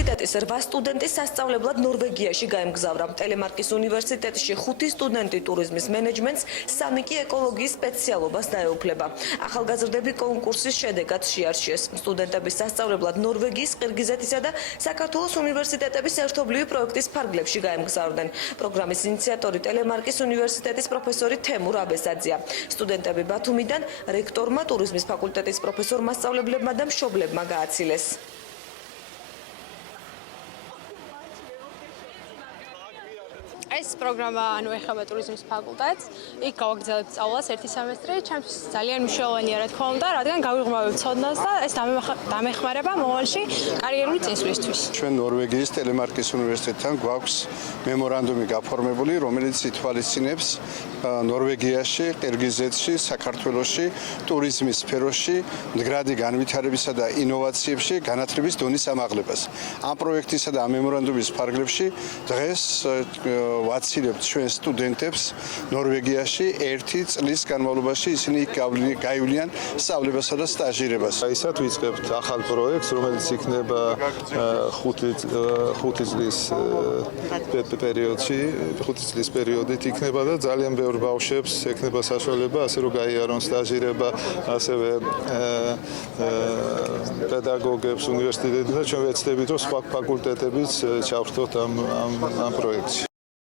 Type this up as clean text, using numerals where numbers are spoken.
უნივერსიტეტის 8 სტუდენტი სასწავლებლად ნორვეგიაში გაემგზავრა. ტელემარკის უნივერსიტეტში 5 სტუდენტი ტურიზმის მენეჯმენტს, 3 კი ეკოლოგიის სპეციალობას დაეუფლება. ახალგაზრდები კონკურსის შედეგად შეარჩიეს. სტუდენტების სასწავლებლად ნორვეგიის, ყირგიზეთისა და საქართველოს უნივერსიტეტების ერთობლივი პროექტის ფარგლებში გაემგზავრდნენ. პროგრამის ინიციატორი ტელემარკის უნივერსიტეტის პროფესორი თემურ აბესაძეა. სტუდენტები ბათუმიდან რექტორმა, ტურიზმის ფაკულტეტის პროფესორ მასწავლებლებმა და მშობლებმა გააცილეს. ეს პროგრამა ეხება ტურიზმის ფაკულტეტს. იქ გავაგრძელებთ სწავლას 1 სემესტრი. ჩემთვის ძალიან მნიშვნელოვანია, რა თქმა უნდა, რადგან გავიღრმავებ ცოდნას და ეს დამეხმარება მომავალში კარიერული წინსვლისთვის. ჩვენ ნორვეგიის ტელემარკის უნივერსიტეტთან გვაქვს მემორანდუმი გაფორმებული, რომელიც ითვალისწინებს ნორვეგიაში, ყირგიზეთში, საქართველოში, ტურიზმის სფეროში მდგრადი განვითარებისა და ინოვაციებში განათლების დონის ამაღლებას. ამ პროექტისა და ამ მემორანდუმის ფარგლებში დღეს ვაცილებთ ჩვენ სტუდენტებს ნორვეგიაში 1 წლის განმავლობაში ისინი გაივლიან სწავლებასა და სტაჟირებას. ისეთ ვიწყებთ ახალ პროექტს, რომელიც იქნება 5 წლის პერიოდში, 5 წლის პერიოდით იქნება და ძალიან ბევრ ბავშვებს ექნება საშუალება ასე რომ გაიარონ სტაჟირება, ასევე პედაგოგებს უნივერსიტეტებში და ჩვენ ვეცდებით რომ სხვა ფაკულტეტებიც ჩავერთოთ ამ პროექტში.